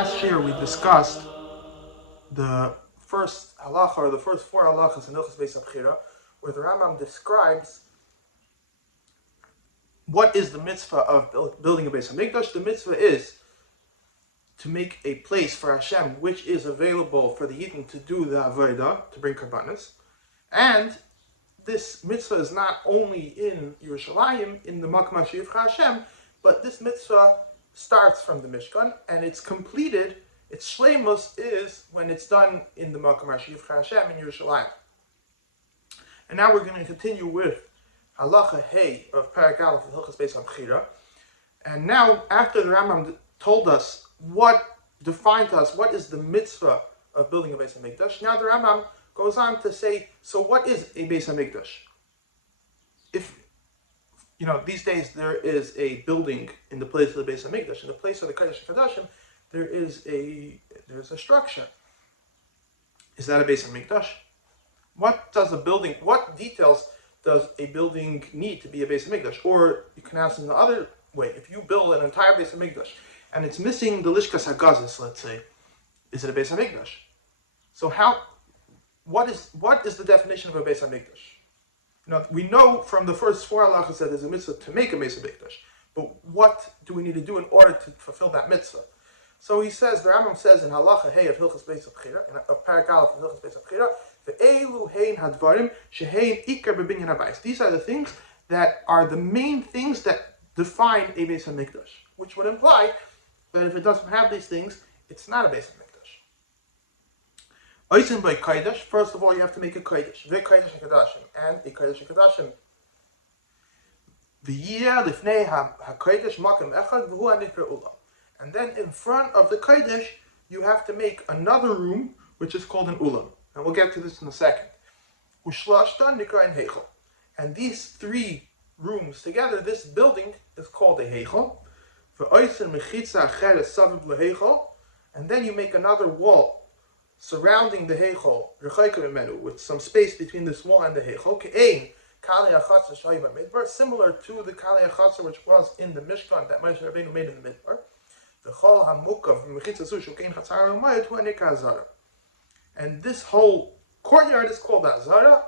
Last year we discussed the first halacha, or the first four halachas in Hilchos Beis Habechirah, where the Rambam describes what is the mitzvah of building a Beis Hamikdash. The mitzvah is to make a place for Hashem which is available for the Yidden to do the avodah, to bring karbanos. And this mitzvah is not only in Yerushalayim, in the Makom HaShivcha Hashem, but this mitzvah starts from the Mishkan, and it's completed, its shleimus is when it's done in the Makom HaShivcha Hashem in Yerushalayim. And now we're going to continue with Halacha Hey of Perek Alef of Hilchos Beis Habechirah. And now, after the Rambam told us defined to us what is the mitzvah of building a Beis Hamikdash, now the Rambam goes on to say, so what is a Beis Hamikdash? If, these days there is a building in the place of the Beis Hamikdash, in the place of the Kodesh HaKodashim, there's a structure. Is that a Beis Hamikdash? What details does a building need to be a Beis Hamikdash? Or you can ask in the other way, if you build an entire Beis Hamikdash and it's missing the Lishkas HaGazis, let's say, is it a Beis Hamikdash? So what is the definition of a Beis Hamikdash? We know from the first four halachas that there's a mitzvah to make a Beis Hamikdash, but what do we need to do in order to fulfill that mitzvah? So the Rambam says in Halacha Hey of Hilchos Beis Habechirah, of Perek Alef of Hilchos Beis Habechirah, ve'elu hein hadvarim shehein ikar bebinyan habayis. These are the things that are the main things that define a Beis Hamikdash, which would imply that if it doesn't have these things, it's not a Beis Hamikdash. Oisin by Kodesh, first of all, you have to make a Kodesh. Ve'Kodesh HaKodashim, and a Kodesh HaKodashim. V'yiyah lifnei HaKodesh makom echad v'hu hanikra ulam. And then in front of the Kodesh, you have to make another room, which is called an ulam. And we'll get to this in a second. Ushlashta nikra heichel. And these three rooms together, this building is called a heichel. Ve'oisin mechitza acheres saviv leheichel. And then you make another wall surrounding the heichel, with some space between this wall and the heichel, similar to the Kalei HaChatzar which was in the Mishkan that Moshe Rabbeinu made in the Midbar. And this whole courtyard is called the Azara,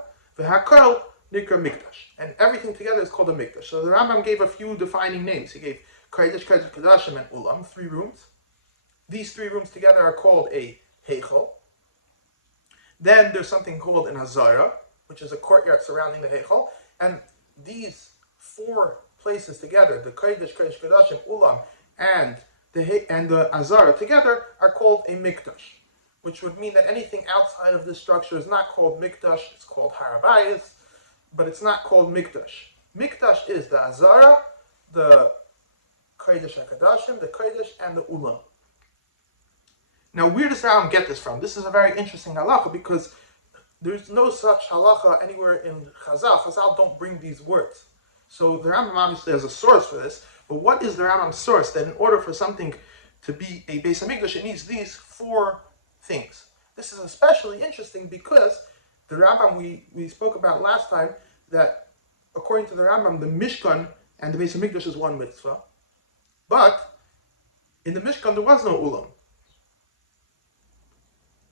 and everything together is called a Mikdash. So the Rambam gave a few defining names. He gave Kodesh, Kodesh, Kodashim, and Ulam, 3 rooms. These 3 rooms together are called a heichel. Then there's something called an Azara, which is a courtyard surrounding the heichel. And these 4 places together, the Kodesh, Kodesh, Kodashim, Ulam, and the Azara together are called a Mikdash, which would mean that anything outside of this structure is not called Mikdash. It's called Harabayis, but it's not called Mikdash. Mikdash is the Azara, the Kodesh HaKodashim, the Kodesh, and the Ulam. Now, where does the Rambam get this from? This is a very interesting halacha because there's no such halacha anywhere in Chazal. Chazal don't bring these words. So the Rambam obviously has a source for this, but what is the Rambam's source that in order for something to be a Beis Hamikdash, it needs these 4 things? This is especially interesting because the Rambam we spoke about last time that according to the Rambam, the Mishkan and the Beis Hamikdash is one mitzvah, but in the Mishkan there was no ulam.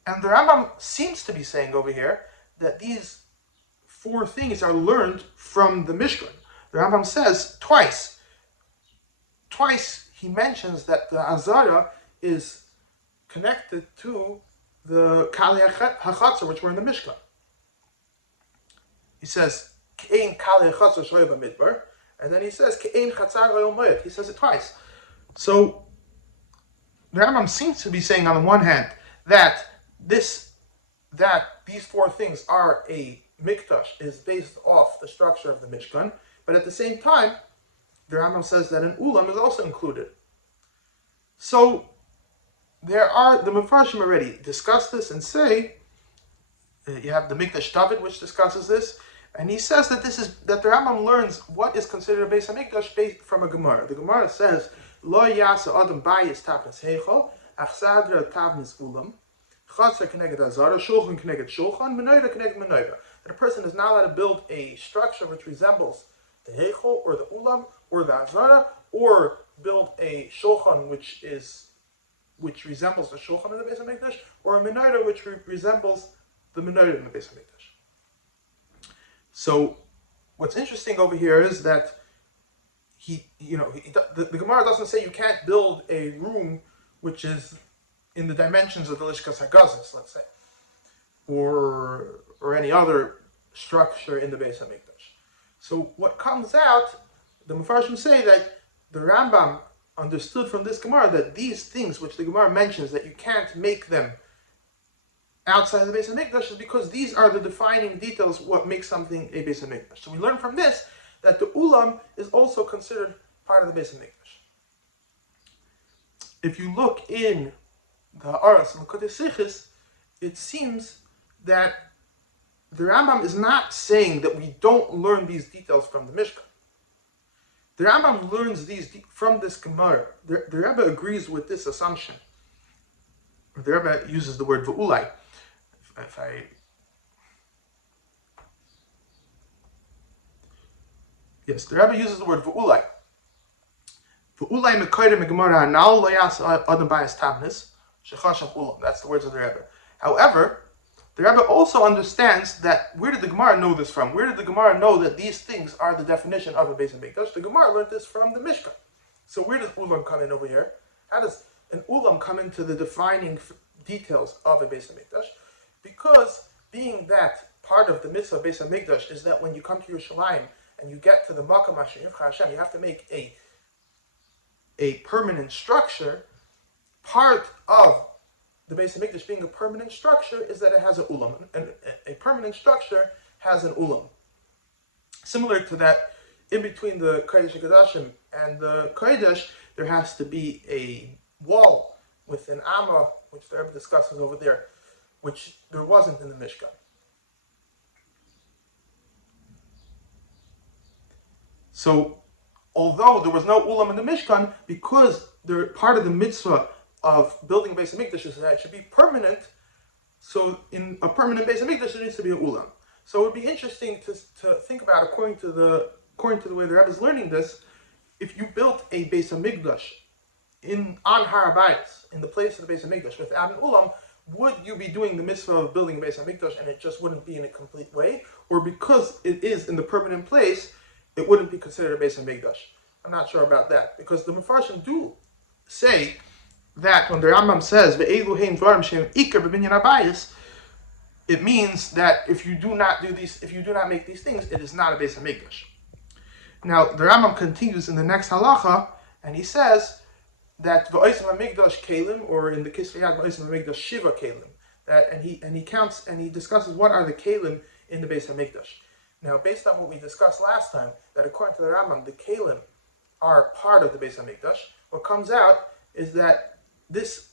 And the Rambam seems to be saying over here that these 4 things are learned from the Mishkan. The Rambam says twice he mentions that the Azara is connected to the Kalei HaChatzar, which were in the Mishkan. He says, Ke'ein Kalei HaChatzar shoya b'midbar, and then he says, Ke'ein Chatzar Oyel Moed. He says it twice. So, the Rambam seems to be saying on the one hand that these 4 things are a mikdash is based off the structure of the Mishkan, but at the same time, the Rambam says that an ulam is also included. So the Mefarshim already discussed this and say you have the Mikdash David which discusses this, and he says that the Rambam learns what is considered a Beis Hamikdash based from a Gemara. The Gemara says Lo yasa adam bayis tapnis heichel achsadra tapnis ulam. Chatzar connected Azara, Shulchan connected Shulchan, Menorah connected Menorah. That a person is not allowed to build a structure which resembles the Heichel or the Ulam or the Azara, or build a Shulchan which is which resembles the shulchan in the Beis Hamikdash, or a menorah which resembles the menorah in the Beis Hamikdash. So, what's interesting over here is that the Gemara doesn't say you can't build a room which is in the dimensions of the Lishkas Hagazis, let's say, or any other structure in the Beis Hamikdash. So what comes out, the Mefarshim say that the Rambam understood from this Gemara that these things which the Gemara mentions that you can't make them outside the Beis Hamikdash is because these are the defining details what makes something a Beis Hamikdash. So we learn from this that the Ulam is also considered part of the Beis Hamikdash. If you look in the Aras and L'Kutei Sichos, it seems that the Rambam is not saying that we don't learn these details from the Mishkan. The Rambam learns these from this Gemara. The Rebbe agrees with this assumption. The Rebbe uses the word v'ulai. Yes, the Rebbe uses the word v'ulai. V'ulai mekoyre megemara anal lo yas adam bayas tabnis shechashav ulam. That's the words of the Rebbe. However, the Rebbe also understands that where did the Gemara know this from? Where did the Gemara know that these things are the definition of a Beis Hamikdash? The Gemara learned this from the Mishkan. So where does ulam come in over here? How does an ulam come into the defining details of a Beis Hamikdash? Because being that part of the mitzvah of Beis Hamikdash is that when you come to Yerushalayim and you get to the Makam Asher Yivcha Hashem, you have to make a permanent structure. Part of the Beis Hamikdash being a permanent structure is that it has an ulam, and a permanent structure has an ulam. Similar to that, in between the Kodesh HaKodashim and the Kodesh, there has to be a wall with an Amma, which the Rebbe discusses over there, which there wasn't in the Mishkan. So, although there was no ulam in the Mishkan, because they're part of the mitzvah of building a Beis Hamikdash is that it should be permanent. So in a permanent Beis Hamikdash, there needs to be an ulam. So it would be interesting to think about, according to the way the Rebbe is learning this, if you built a Beis Hamikdash on Har HaBayis, in the place of the Beis Hamikdash, without an ulam, would you be doing the mitzvah of building a Beis Hamikdash and it just wouldn't be in a complete way? Or because it is in the permanent place, it wouldn't be considered a Beis Hamikdash? I'm not sure about that, because the Mefarshim do say that when the Rambam says ve'elu hein dvarim shem ikar b'binyan habayis, it means that if you do not make these things, it is not a Beis Hamikdash. Now the Rambam continues in the next halacha, and he says that v'oisem hamikdash kelim, or in the Kisvei Yad v'oisem hamikdash shiva kelim. That and he counts and he discusses what are the kelim in the Beis Hamikdash. Now, based on what we discussed last time, that according to the Rambam, the kelim are part of the Beis Hamikdash. What comes out is that this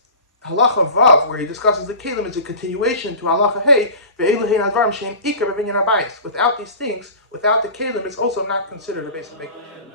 halacha vav, where he discusses the kelim, is a continuation to halacha hey, ve'elu hein hadvarim she'em ikar b'binyan habayis. Without these things, without the kelim, it's also not considered a Beis Hamikdash.